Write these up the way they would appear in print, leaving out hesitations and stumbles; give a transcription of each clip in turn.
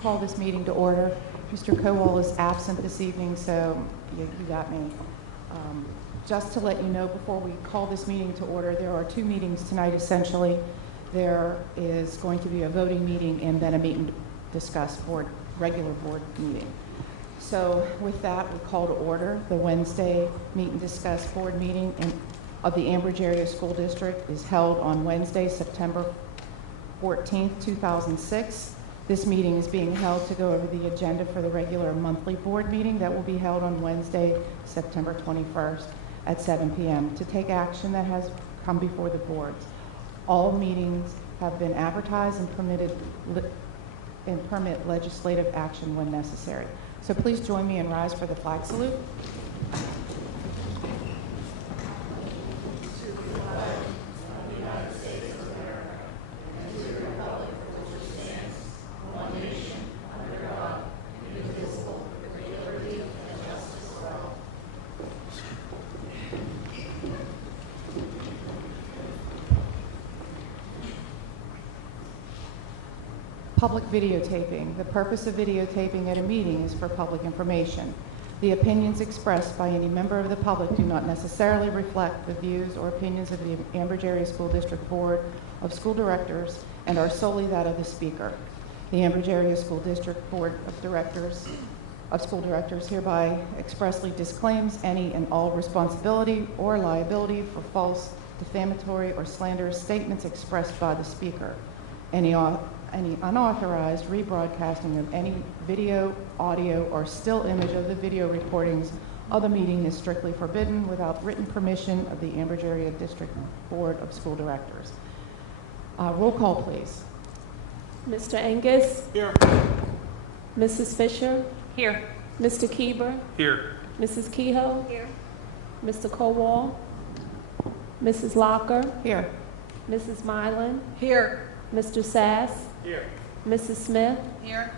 call this meeting to order. Mr. Kowal is absent this evening, so you got me. Just to let you know, before we call this meeting to order, there are two meetings tonight, essentially. There is going to be a voting meeting and then a meet and discuss regular board meeting. So with that, we call to order the Wednesday meet and discuss board meeting of the Ambridge Area School District is held on Wednesday, September 14th, 2006. This meeting is being held to go over the agenda for the regular monthly board meeting that will be held on Wednesday, September 21st at 7 p.m. to take action that has come before the boards. All meetings have been advertised and permit legislative action when necessary. So please join me and rise for the flag salute. Public videotaping. The purpose of videotaping at a meeting is for public information. The opinions expressed by any member of the public do not necessarily reflect the views or opinions of the Ambridge Area School District Board of School Directors and are solely that of the speaker. The Ambridge Area School District Board of School Directors hereby expressly disclaims any and all responsibility or liability for false, defamatory, or slanderous statements expressed by the speaker. Any unauthorized rebroadcasting of any video, audio, or still image of the video recordings of the meeting is strictly forbidden without written permission of the Ambridge Area District Board of School Directors. Roll call, please. Mr. Angus? Here. Mrs. Fisher? Here. Mr. Keeber? Here. Mrs. Kehoe? Here. Mr. Kowal? Mrs. Locker? Here. Mrs. Mylan? Here. Mr. Sass? Here. Mrs. Smith? Here.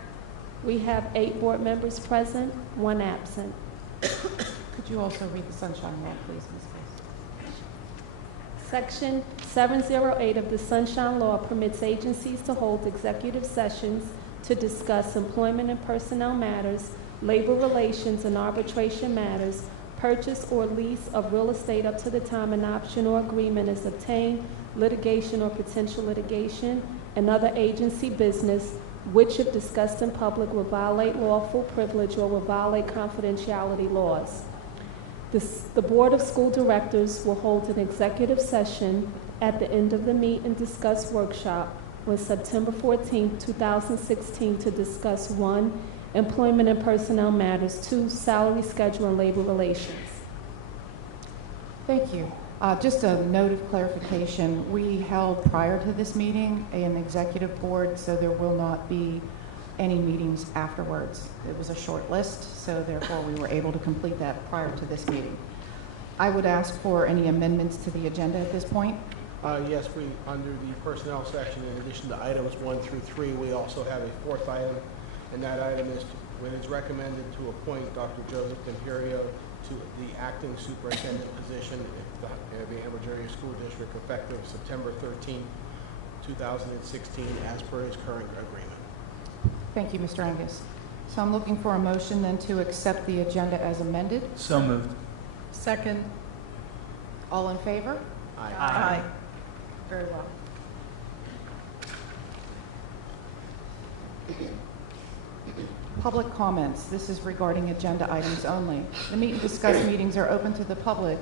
We have 8 board members present, 1 absent. Could you also read the sunshine law, please, Ms. Fisk? Section 708 of the Sunshine Law permits agencies to hold executive sessions to discuss employment and personnel matters, labor relations and arbitration matters, purchase or lease of real estate up to the time an option or agreement is obtained, litigation or potential litigation, and other agency business, which if discussed in public will violate lawful privilege or will violate confidentiality laws. The Board of School Directors will hold an executive session at the end of the meet and discuss workshop on September 14, 2016 to discuss 1, employment and personnel matters, 2, salary schedule and labor relations. Thank you. Just a note of clarification, we held prior to this meeting an executive board, so there will not be any meetings afterwards. It was a short list, so therefore we were able to complete that prior to this meeting. I would ask for any amendments to the agenda at this point. Yes, under the personnel section, in addition to items 1 through 3, we also have a 4th item, and that item is when it's recommended to appoint Dr. Joseph Imperio to the acting superintendent position in the Ambridge Area School District effective September 13, 2016, as per his current agreement. Thank you, Mr. Angus. So I'm looking for a motion then to accept the agenda as amended. So moved. Second. All in favor? Aye. Aye. Very well. Public comments. This is regarding agenda items only. The meet and discuss meetings are open to the public.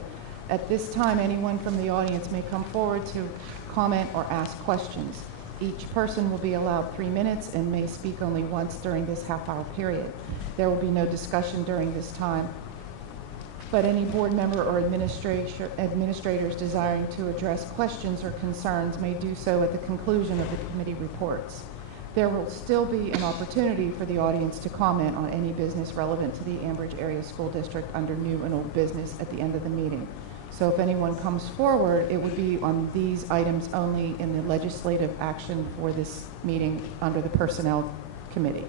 At this time, anyone from the audience may come forward to comment or ask questions. Each person will be allowed 3 minutes and may speak only once during this half-hour period. There will be no discussion during this time, but any board member or administrators desiring to address questions or concerns may do so at the conclusion of the committee reports. There will still be an opportunity for the audience to comment on any business relevant to the Ambridge Area School District under new and old business at the end of the meeting. So if anyone comes forward, it would be on these items only in the legislative action for this meeting under the Personnel Committee.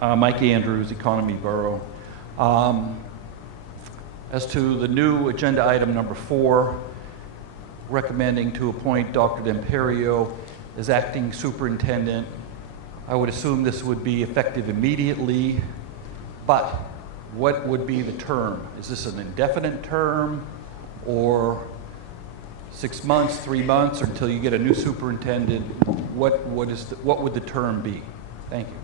Mike Andrews, Economy Borough. As to the new agenda item number 4, recommending to appoint Dr. D'Imperio as acting superintendent. I would assume this would be effective immediately, but what would be the term? Is this an indefinite term, or 6 months, 3 months, or until you get a new superintendent? What would the term be? Thank you.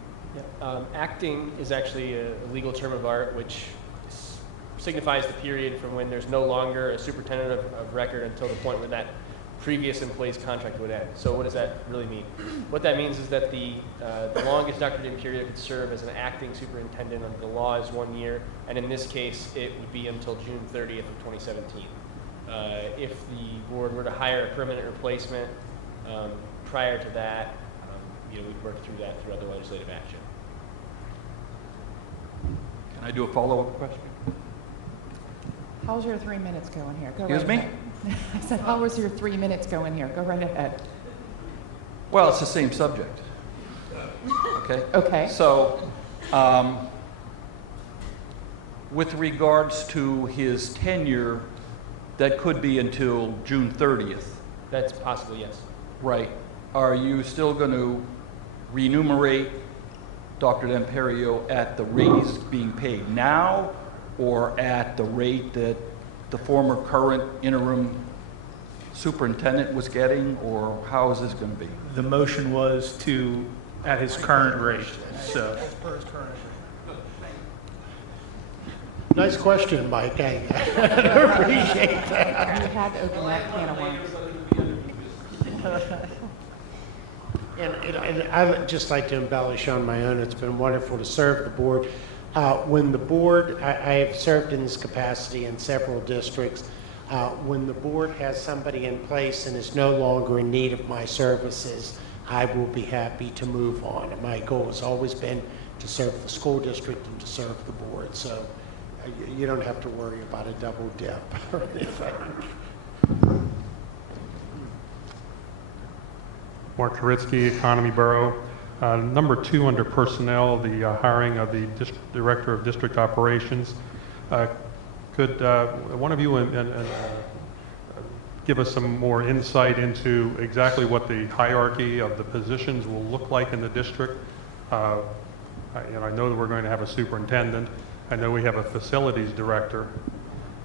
Yeah. Acting is actually a legal term of art which signifies the period from when there's no longer a superintendent of record until the point when that previous employee's contract would end. So what does that really mean? What that means is that the longest Dr. D'Imperio could serve as an acting superintendent under the law is 1 year, and in this case it would be until June 30th of 2017. If the board were to hire a permanent replacement prior to that, we'd work through that through other legislative action. Can I do a follow-up question? How's your 3 minutes going here? Go Excuse right me? ahead. I said, how was your 3 minutes going here? Go right ahead. Well, it's the same subject. Okay? Okay. So, with regards to his tenure, that could be until June 30th. That's possible, yes. Right. Are you still going to remunerate Dr. D'Imperio at the rate he's being paid now, or at the rate that the former current interim superintendent was getting, or how is this going to be? The motion was at his current rate, so. As per his current agreement. Nice question, Mike. I appreciate that. You had to open that can of worms. And I would just like to embellish on my own. It's been wonderful to serve the board. When the board, I have served in this capacity in several districts. When the board has somebody in place and is no longer in need of my services, I will be happy to move on. And my goal has always been to serve the school district and to serve the board. So you don't have to worry about a double dip or anything. Mark Koritsky, Economy Borough. Number 2 under personnel, the hiring of the Director of District Operations. Could one of you give us some more insight into exactly what the hierarchy of the positions will look like in the district? I know that we're going to have a superintendent. I know we have a facilities director.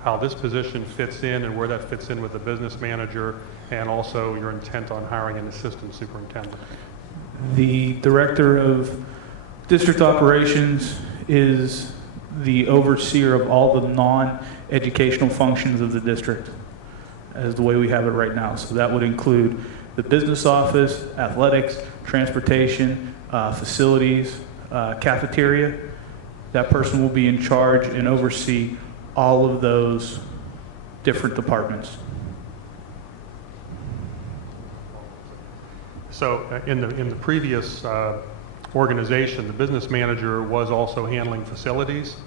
How this position fits in and where that fits in with the business manager, and also your intent on hiring an assistant superintendent. The Director of District Operations is the overseer of all the non-educational functions of the district, as the way we have it right now. So that would include the business office, athletics, transportation, facilities, cafeteria. That person will be in charge and oversee all of those different departments. So in the previous organization, the business manager was also handling facilities,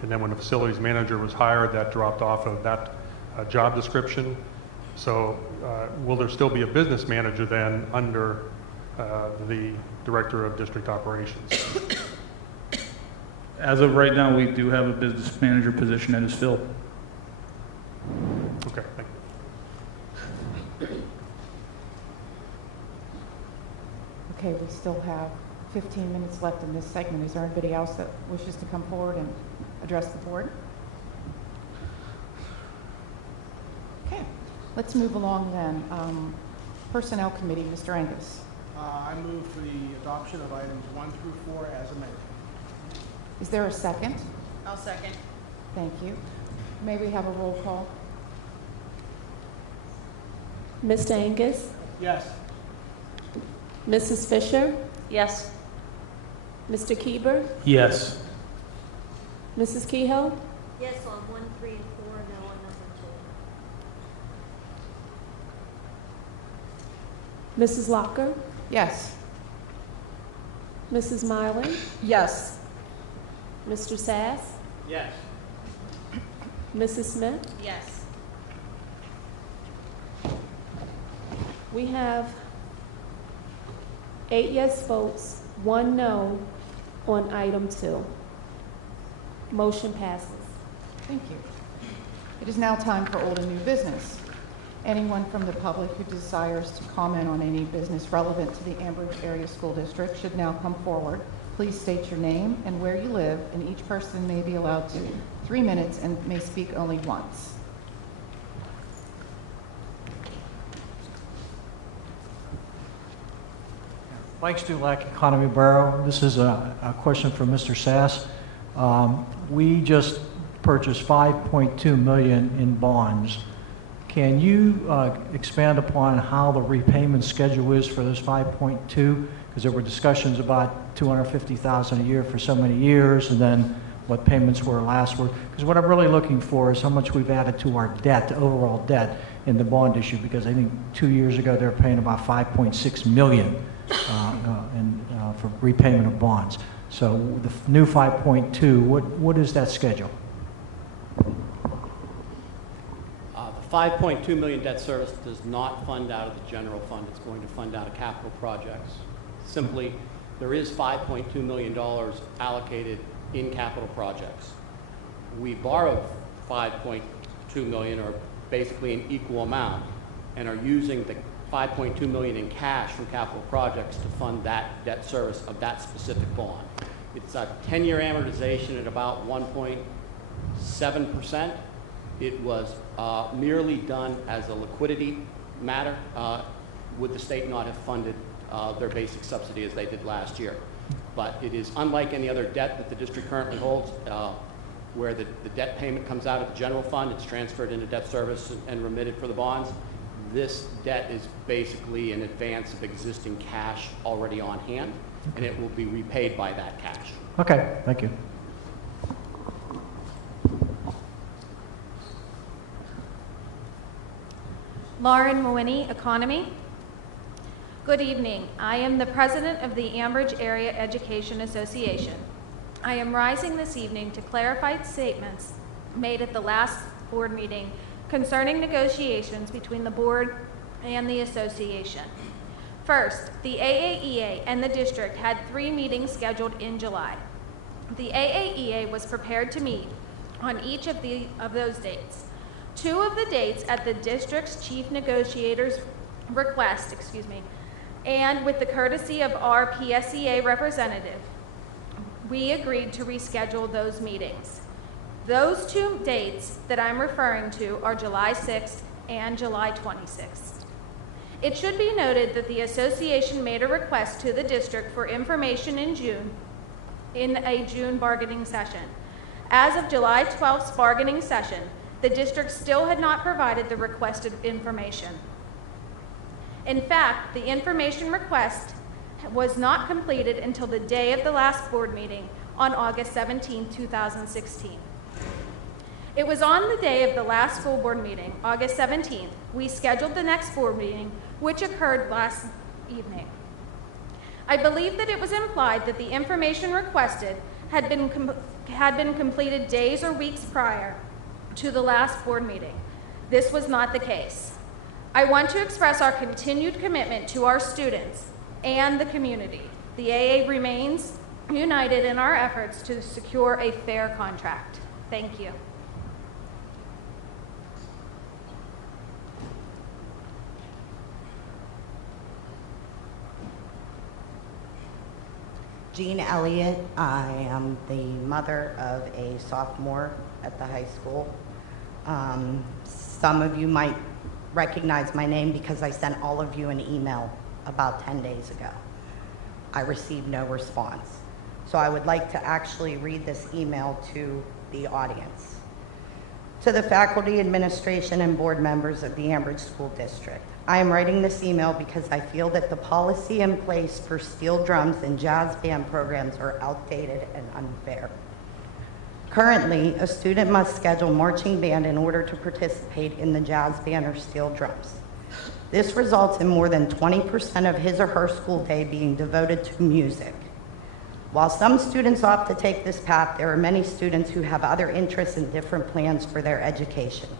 and then when the facilities manager was hired, that dropped off of that job description. So will there still be a business manager then under the Director of District Operations? As of right now, we do have a business manager position that is filled. Okay, thank you. Okay, we still have 15 minutes left in this segment. Is there anybody else that wishes to come forward and address the board? Okay, let's move along then. Personnel Committee, Mr. Angus. I move for the adoption of items 1 through 4 as amended. Is there a second? I'll second. Thank you. May we have a roll call? Mr. Angus, Yes. Mrs. Fisher, Yes. Mr. Keeber, Yes. Mrs. Kehoe, Yes on 1, 3, and 4, no on number 2. Mrs. Locker, Yes. Mrs. Miley, Yes. Mr. Sass, Yes. Mrs. Smith. Yes. We have 8 yes votes, 1 no on item 2. Motion passes. Thank you. It is now time for old and new business. Anyone from the public who desires to comment on any business relevant to the Ambridge Area School District should now come forward. Please state your name and where you live, and each person may be allowed 3 minutes and may speak only once. Mike Stulak, Economy Borough. This is a question for Mr. Sass. We just purchased $5.2 million in bonds. Can you expand upon how the repayment schedule is for this 5.2? Because there were discussions about $250,000 a year for so many years, and then what payments were last were. Because what I'm really looking for is how much we've added to our debt, overall debt, in the bond issue. Because I think 2 years ago they were paying about $5.6 million for repayment of bonds. So the new 5.2, what is that schedule? The 5.2 million debt service does not fund out of the general fund. It's going to fund out of capital projects. Simply, there is $5.2 million allocated in capital projects. We borrowed $5.2 million, or basically an equal amount, and are using the $5.2 million in cash from capital projects to fund that debt service of that specific bond. It's a 10-year amortization at about 1.7%. It was merely done as a liquidity matter. Would the state not have funded their basic subsidy as they did last year? But it is unlike any other debt that the district currently holds, where the debt payment comes out of the general fund, it's transferred into debt service and remitted for the bonds. This debt is basically an advance of existing cash already on hand, and it will be repaid by that cash. Okay, thank you. Lauren Mawini, Economy. Good evening. I am the president of the Ambridge Area Education Association. I am rising this evening to clarify statements made at the last board meeting concerning negotiations between the board and the association. First, the AAEA and the district had 3 meetings scheduled in July. The AAEA was prepared to meet on each of those dates. 2 of the dates at the district's chief negotiator's request, and with the courtesy of our PSEA representative, we agreed to reschedule those meetings. Those 2 dates that I'm referring to are July 6th and July 26th. It should be noted that the association made a request to the district for information in a June bargaining session. As of July 12th's bargaining session, the district still had not provided the requested information. In fact, the information request was not completed until the day of the last board meeting on August 17, 2016. It was on the day of the last school board meeting, August 17th, we scheduled the next board meeting, which occurred last evening. I believe that it was implied that the information requested had been completed days or weeks prior to the last board meeting. This was not the case. I want to express our continued commitment to our students and the community. The AA remains united in our efforts to secure a fair contract. Thank you. Jean Elliott. I am the mother of a sophomore at the high school. Some of you might recognize my name because I sent all of you an email about 10 days ago. I received no response. So I would like to actually read this email to the audience. To the faculty, administration, and board members of the Ambridge School District. I am writing this email because I feel that the policy in place for steel drums and jazz band programs are outdated and unfair. Currently, a student must schedule marching band in order to participate in the jazz band or steel drums. This results in more than 20% of his or her school day being devoted to music. While some students opt to take this path, there are many students who have other interests and different plans for their education.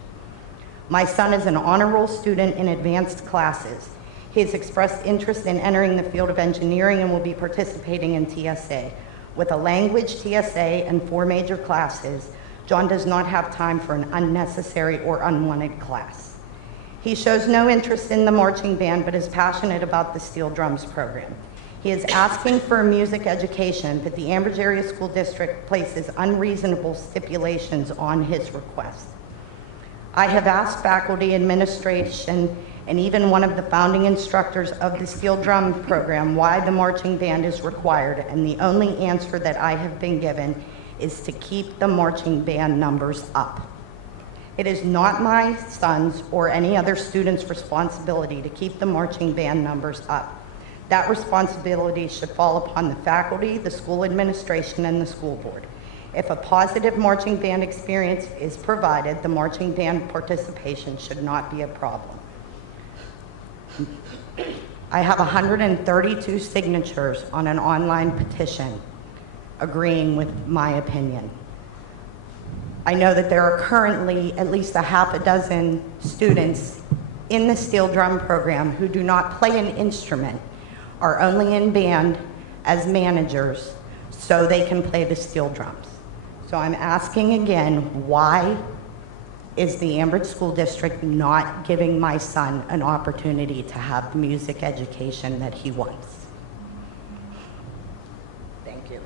My son is an honor roll student in advanced classes. He has expressed interest in entering the field of engineering and will be participating in TSA. With a language TSA and 4 major classes, John does not have time for an unnecessary or unwanted class. He shows no interest in the marching band, but is passionate about the steel drums program. He is asking for a music education, but the Ambridge Area School District places unreasonable stipulations on his request. I have asked faculty, administration, and even one of the founding instructors of the steel drum program why the marching band is required, and the only answer that I have been given is to keep the marching band numbers up. It is not my son's or any other student's responsibility to keep the marching band numbers up. That responsibility should fall upon the faculty, the school administration, and the school board. If a positive marching band experience is provided, the marching band participation should not be a problem. I have 132 signatures on an online petition agreeing with my opinion. I know that there are currently at least a half a dozen students in the steel drum program who do not play an instrument, are only in band as managers so they can play the steel drums. So I'm asking again, why is the Ambridge School District not giving my son an opportunity to have the music education that he wants? Thank you.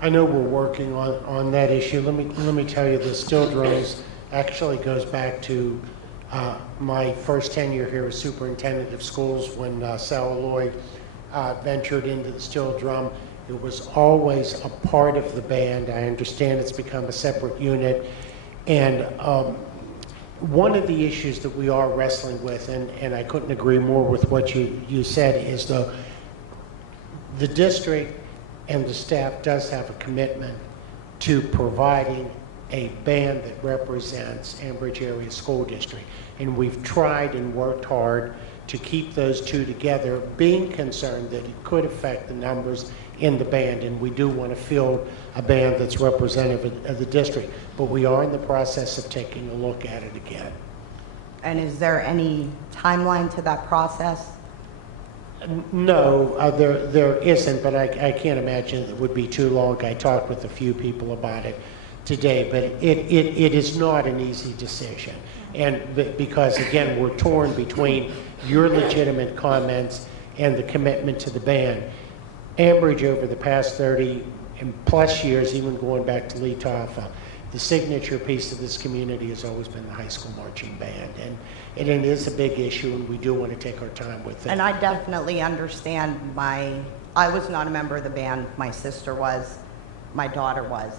I know we're working on that issue. Let me tell you, the steel drums actually goes back to my first tenure here as superintendent of schools when Sarah Lloyd ventured into the steel drum. It was always a part of the band. I understand it's become a separate unit. And one of the issues that we are wrestling with, and I couldn't agree more with what you said, is the district and the staff does have a commitment to providing a band that represents Ambridge Area School District. And we've tried and worked hard to keep those two together, being concerned that it could affect the numbers in the band, and we do want to field a band that's representative of the district. But we are in the process of taking a look at it again. And is there any timeline to that process? No, there isn't, but I can't imagine it would be too long. I talked with a few people about it today, but it is not an easy decision. And because, again, we're torn between your legitimate comments and the commitment to the band. Ambridge, over the past 30 and plus years, even going back to Lee Toffa, the signature piece of this community has always been the high school marching band. And it is a big issue, and we do want to take our time with it. And I definitely understand I was not a member of the band. My sister was. My daughter was.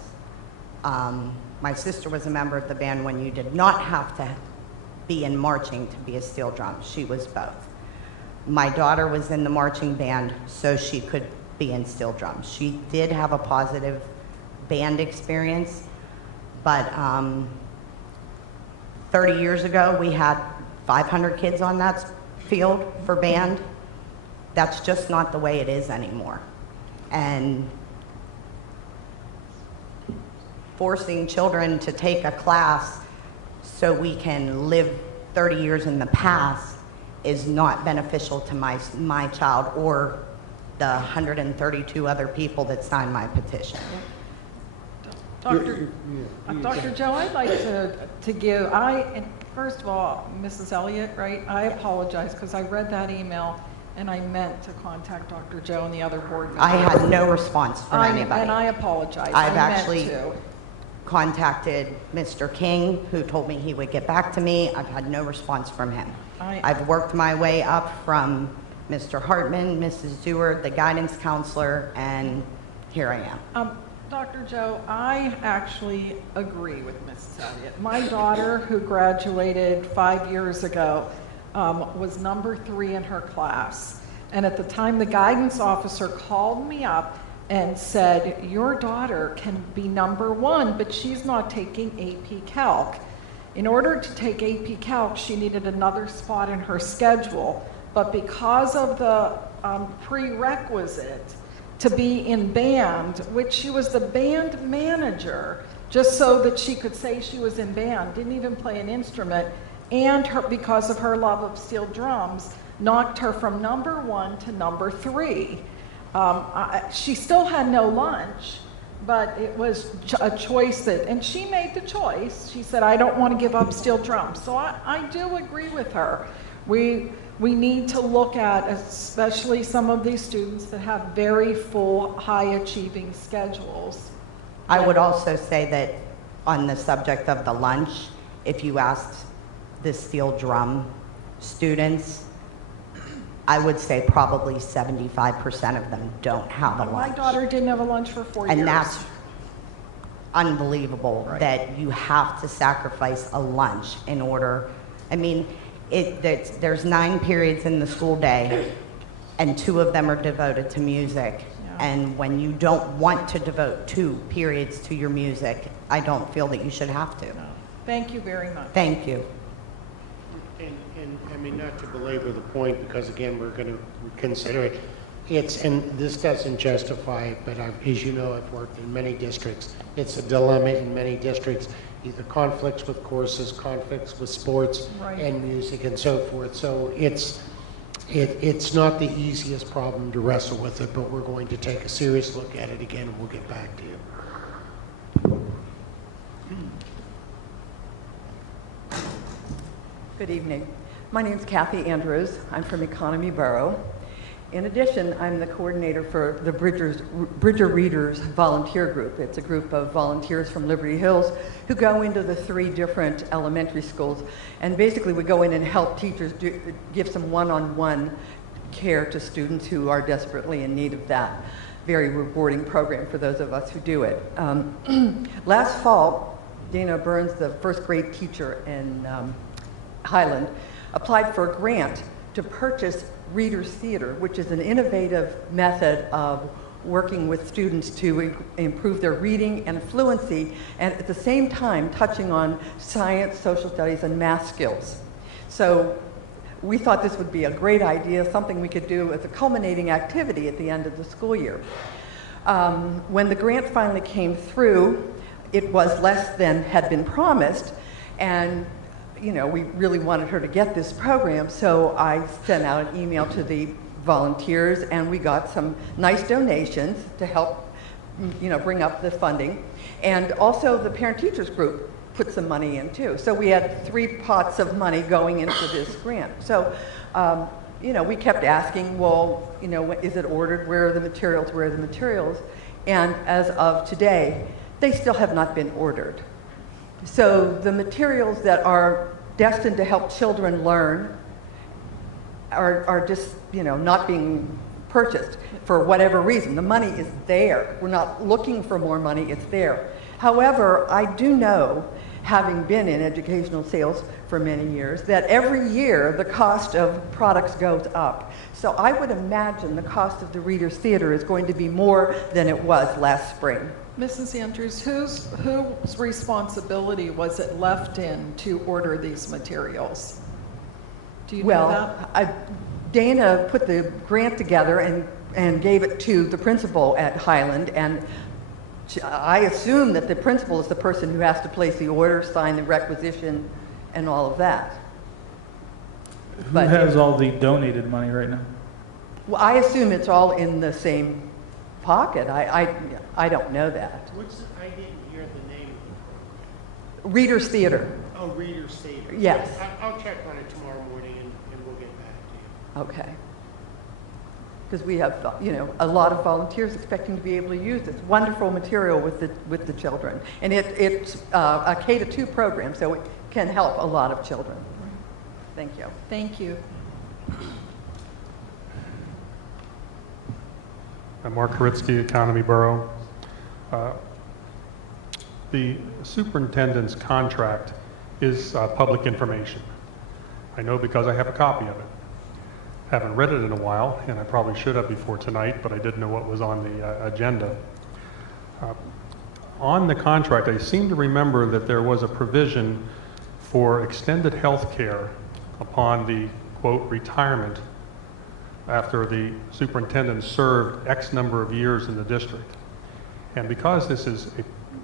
My sister was a member of the band when you did not have to be in marching to be a steel drum. She was both. My daughter was in the marching band so she could be in steel drums. She did have a positive band experience, but 30 years ago we had 500 kids on that field for band. That's just not the way it is anymore. And forcing children to take a class so we can live 30 years in the past is not beneficial to my child or the 132 other people that signed my petition. Dr. Joe, I'd like to give, first of all, Mrs. Elliott, right, I apologize because I read that email and I meant to contact Dr. Joe and the other board members. I had no response from anybody. And I apologize. I've actually contacted Mr. King, who told me he would get back to me. I've had no response from him. I've worked my way up from Mr. Hartman, Mrs. Dewar, the guidance counselor, and here I am. Dr. Joe, I actually agree with Mrs. Elliott. My daughter, who graduated 5 years ago, was number 3 in her class. And at the time, the guidance officer called me up and said, your daughter can be number 1, but she's not taking AP Calc. In order to take AP Calc, she needed another spot in her schedule. But because of the prerequisite to be in band, which she was the band manager, just so that she could say she was in band, didn't even play an instrument, and because of her love of steel drums, knocked her from number 1 to number 3. She still had no lunch, but it was a choice that, and she made the choice. She said, I don't want to give up steel drums. So I do agree with her. We need to look at, especially some of these students that have very full, high-achieving schedules. I would also say that on the subject of the lunch, if you asked the steel drum students, I would say probably 75% of them don't have a lunch. My daughter didn't have a lunch for 4 years. And that's unbelievable, Right. that you have to sacrifice a lunch in order. I mean, there's 9 periods in the school day, and 2 of them are devoted to music. Yeah. And when you don't want to devote 2 periods to your music, I don't feel that you should have to. No. Thank you very much. Thank you. And I mean, not to belabor the point, because again, we're going to consider it. And this doesn't justify it, but as you know, I've worked in many districts. It's a dilemma in many districts, either conflicts with courses, conflicts with sports Right. and music and so forth. So it's not the easiest problem to wrestle with it, but we're going to take a serious look at it again, and we'll get back to you. Good evening. My name is Kathy Andrews. I'm from Economy Borough. In addition, I'm the coordinator for the Bridger Readers Volunteer Group. It's a group of volunteers from Liberty Hills who go into the 3 different elementary schools. And basically, we go in and help teachers give some one-on-one care to students who are desperately in need of that. Very rewarding program for those of us who do it. Last fall, Dana Burns, the first grade teacher in Highland, applied for a grant to purchase Reader's Theater, which is an innovative method of working with students to improve their reading and fluency, and at the same time touching on science, social studies, and math skills. So we thought this would be a great idea, something we could do as a culminating activity at the end of the school year. When the grant finally came through, it was less than had been promised, and you know, we really wanted her to get this program, so I sent out an email to the volunteers, and we got some nice donations to help, you know, bring up the funding. And also the parent-teachers group put some money in too. So we had 3 pots of money going into this grant. So, you know, we kept asking, well, you know, is it ordered? Where are the materials? Where are the materials? And as of today, they still have not been ordered. So the materials that are destined to help children learn are just, you know, not being purchased for whatever reason. The money is there. We're not looking for more money, it's there. However, I do know, having been in educational sales for many years, that every year the cost of products goes up. So I would imagine the cost of the Reader's Theater is going to be more than it was last spring. Mrs. Andrews, whose responsibility was it left in to order these materials? Do you know that? Dana put the grant together and gave it to the principal at Highland, and I assume that the principal is the person who has to place the order, sign the requisition, and all of that. Who has all the donated money right now? Well, I assume it's all in the same pocket. I don't know that. I didn't hear the name of the program. Reader's Theater. Oh, Reader's Theater. Yes. I'll check on it tomorrow morning, and we'll get back to you. Okay. Because we have, you know, a lot of volunteers expecting to be able to use this wonderful material with the children. And it's a K-2 program, so it can help a lot of children. Thank you. Thank you. I'm Mark Koritsky, Economy Borough. The superintendent's contract is public information. I know because I have a copy of it. Haven't read it in a while, and I probably should have before tonight, but I didn't know what was on the agenda. On the contract, I seem to remember that there was a provision for extended health care upon the, quote, retirement after the superintendent served X number of years in the district. And because this is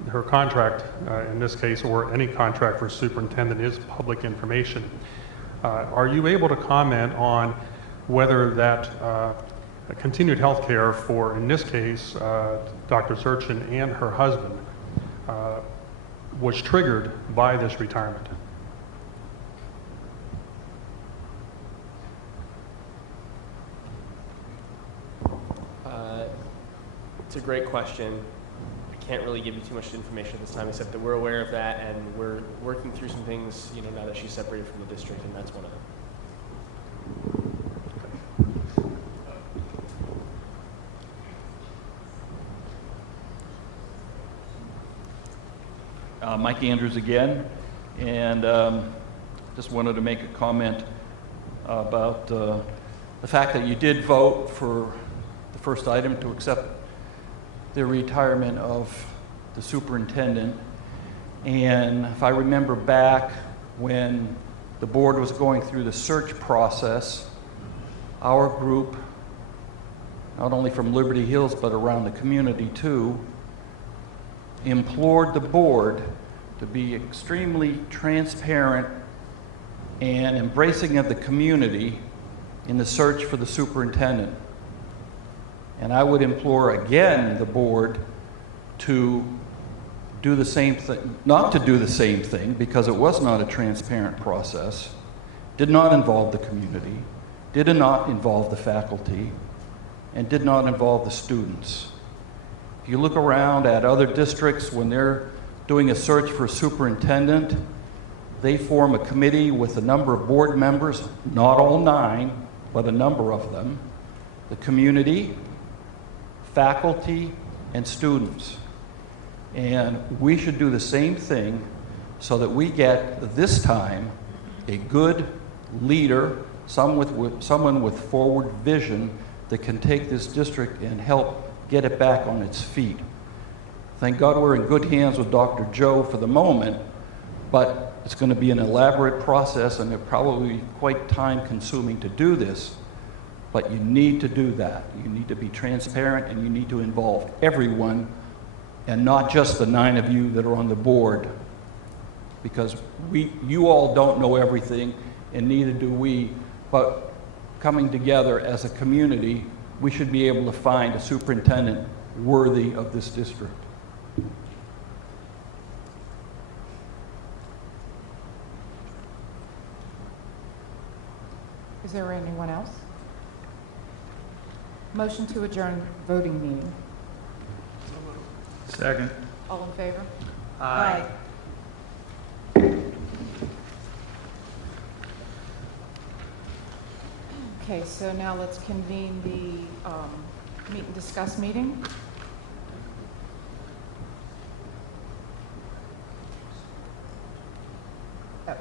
her contract, in this case, or any contract for superintendent is public information, are you able to comment on whether that continued health care for, in this case, Dr. Zurchin and her husband, was triggered by this retirement. It's a great question. I can't really give you too much information at this time, except that we're aware of that, and we're working through some things, you know, now that she's separated from the district, and that's one of them. Mike Andrews again, and just wanted to make a comment about the fact that you did vote for the first item to accept the retirement of the superintendent. And if I remember back when the board was going through the search process, our group, not only from Liberty Hills but around the community too, implored the board to be extremely transparent and embracing of the community in the search for the superintendent. And I would implore again the board to do the same thing, not to do the same thing, because it was not a transparent process, did not involve the community, did not involve the faculty, and did not involve the students. If you look around at other districts, when they're doing a search for a superintendent, they form a committee with a number of board members, not all 9, but a number of them, the community, faculty, and students. And we should do the same thing so that we get, this time, a good leader, someone with forward vision that can take this district and help get it back on its feet. Thank God we're in good hands with Dr. Joe for the moment, but it's going to be an elaborate process and it probably be quite time-consuming to do this. But you need to do that. You need to be transparent and you need to involve everyone and not just the 9 of you that are on the board, because you all don't know everything and neither do we, but coming together as a community, we should be able to find a superintendent worthy of this district. Is there anyone else? Motion to adjourn voting meeting. Second. All in favor? Aye. Okay, so now let's convene the meet and discuss meeting. Okay.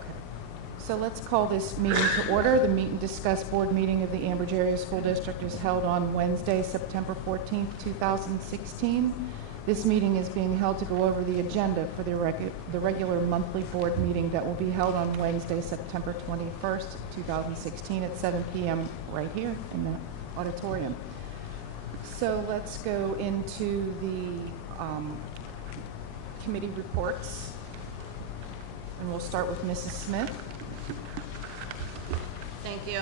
So let's call this meeting to order. The meet and discuss board meeting of the Ambridge Area School District is held on Wednesday, September 14th, 2016. This meeting is being held to go over the agenda for the regular monthly board meeting that will be held on Wednesday, September 21st, 2016 at 7 p.m. right here in the auditorium. So let's go into the committee reports. And we'll start with Mrs. Smith. Thank you.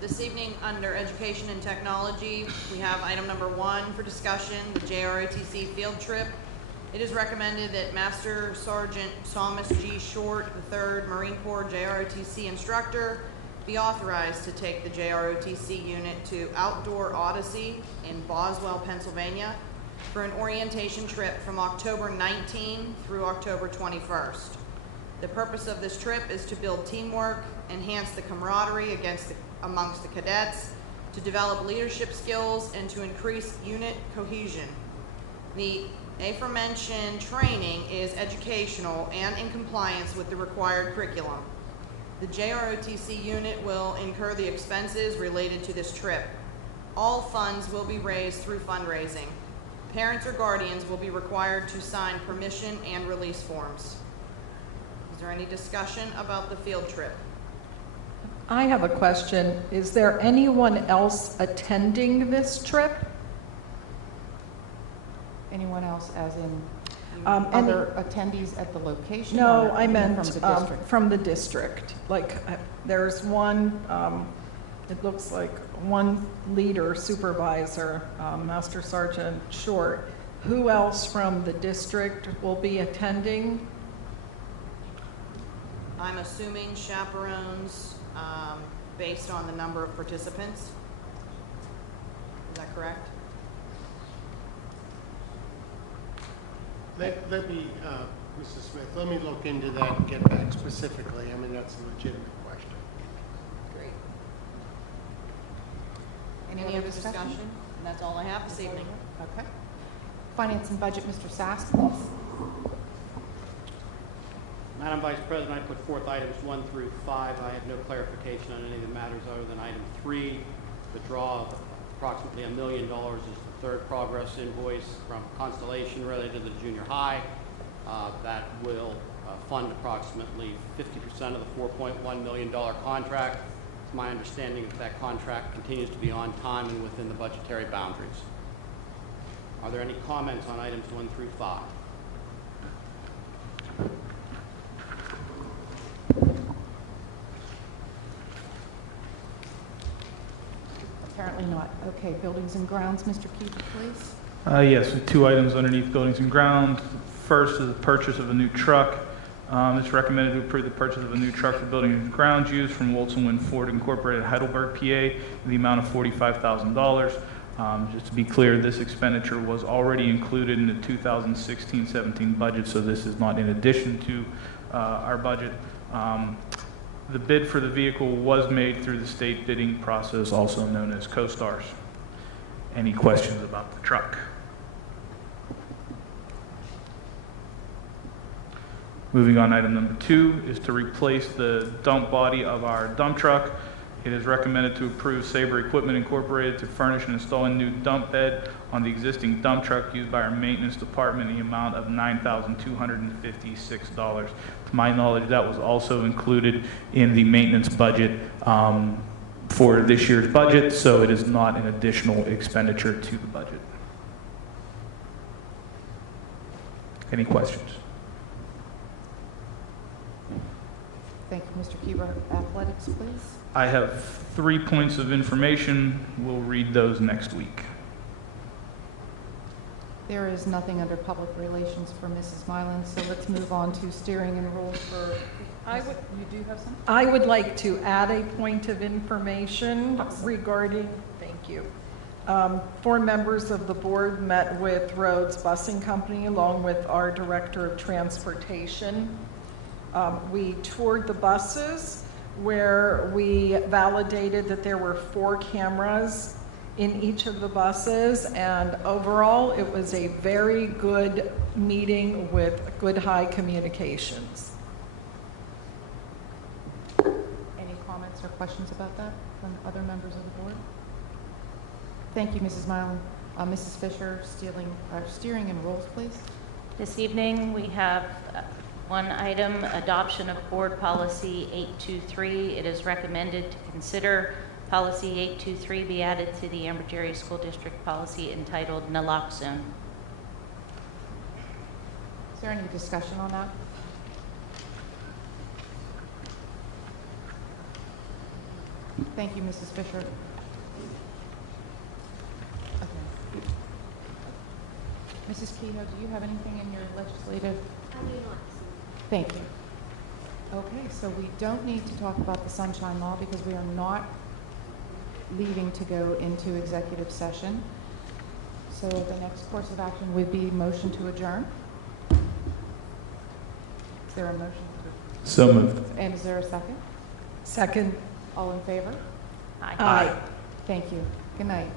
This evening, under Education and Technology, we have item number 1 for discussion, the JROTC field trip. It is recommended that Master Sergeant Thomas G. Short, III, Marine Corps JROTC instructor, be authorized to take the JROTC unit to Outdoor Odyssey in Boswell, Pennsylvania, for an orientation trip from October 19 through October 21st. The purpose of this trip is to build teamwork, enhance the camaraderie amongst the cadets, to develop leadership skills, and to increase unit cohesion. The aforementioned training is educational and in compliance with the required curriculum. The JROTC unit will incur the expenses related to this trip. All funds will be raised through fundraising. Parents or guardians will be required to sign permission and release forms. Is there any discussion about the field trip? I have a question. Is there anyone else attending this trip? Anyone else, as in other attendees at the location? No, or I meant from the district. from the district. Like, there's one it looks like one leader supervisor, Master Sergeant Short. Who else from the district will be attending? I'm assuming chaperones, based on the number of participants. Is that correct? Let me, Mrs. Smith, let me look into that and get back specifically. I mean, that's a legitimate question. Great. Any other discussion? And that's all I have this evening. Okay. Finance and Budget, Mr. Sass, please. Madam Vice President, I put forth items 1 through 5. I have no clarification on any of the matters other than item 3. The draw of approximately $1 million is the third progress invoice from Constellation related to the junior high. That will fund approximately 50% of the $4.1 million contract. It's my understanding that that contract continues to be on time and within the budgetary boundaries. Are there any comments on items 1 through 5? Apparently not. Okay, Buildings and Grounds, Mr. Keeper, please. Yes, with 2 items underneath Buildings and Grounds. First is the purchase of a new truck. It's recommended to approve the purchase of a new truck for Buildings and Grounds use from Wilson Wind Ford Incorporated, Heidelberg, PA, in the amount of $45,000. Just to be clear, this expenditure was already included in the 2016-17 budget, so this is not in addition to our budget. The bid for the vehicle was made through the state bidding process, also known as CoStars. Any questions about the truck? Moving on, item number 2 is to replace the dump body of our dump truck. It is recommended to approve Sabre Equipment Incorporated to furnish and install a new dump bed on the existing dump truck used by our maintenance department in the amount of $9,256. To my knowledge, that was also included in the maintenance budget for this year's budget, so it is not an additional expenditure to the budget. Any questions? Thank you, Mr. Keeper. Athletics, please. I have 3 points of information. We'll read those next week. There is nothing under public relations for Mrs. Mylan, so let's move on to steering and rules for, you do have some? I would like to add a point of information regarding, thank you. 4 members of the board met with Rhodes Busing Company along with our Director of Transportation. We toured the buses where we validated that there were 4 cameras in each of the buses, and overall it was a very good meeting with good high communications. Any comments or questions about that from other members of the board? Thank you, Mrs. Mylan. Mrs. Fisher, steering and rules, please. This evening we have one item, adoption of board policy 823. It is recommended to consider policy 823 be added to the Ambridge Area School District policy entitled Naloxone. Is there any discussion on that? Thank you, Mrs. Fisher. Okay. Mrs. Kehoe, do you have anything in your legislative? I do not. Thank you. Okay, so we don't need to talk about the Sunshine Law because we are not leaving to go into executive session. So the next course of action would be motion to adjourn. Is there a motion? So moved. And is there a second? Second. All in favor? Aye. Aye. Thank you. Good night.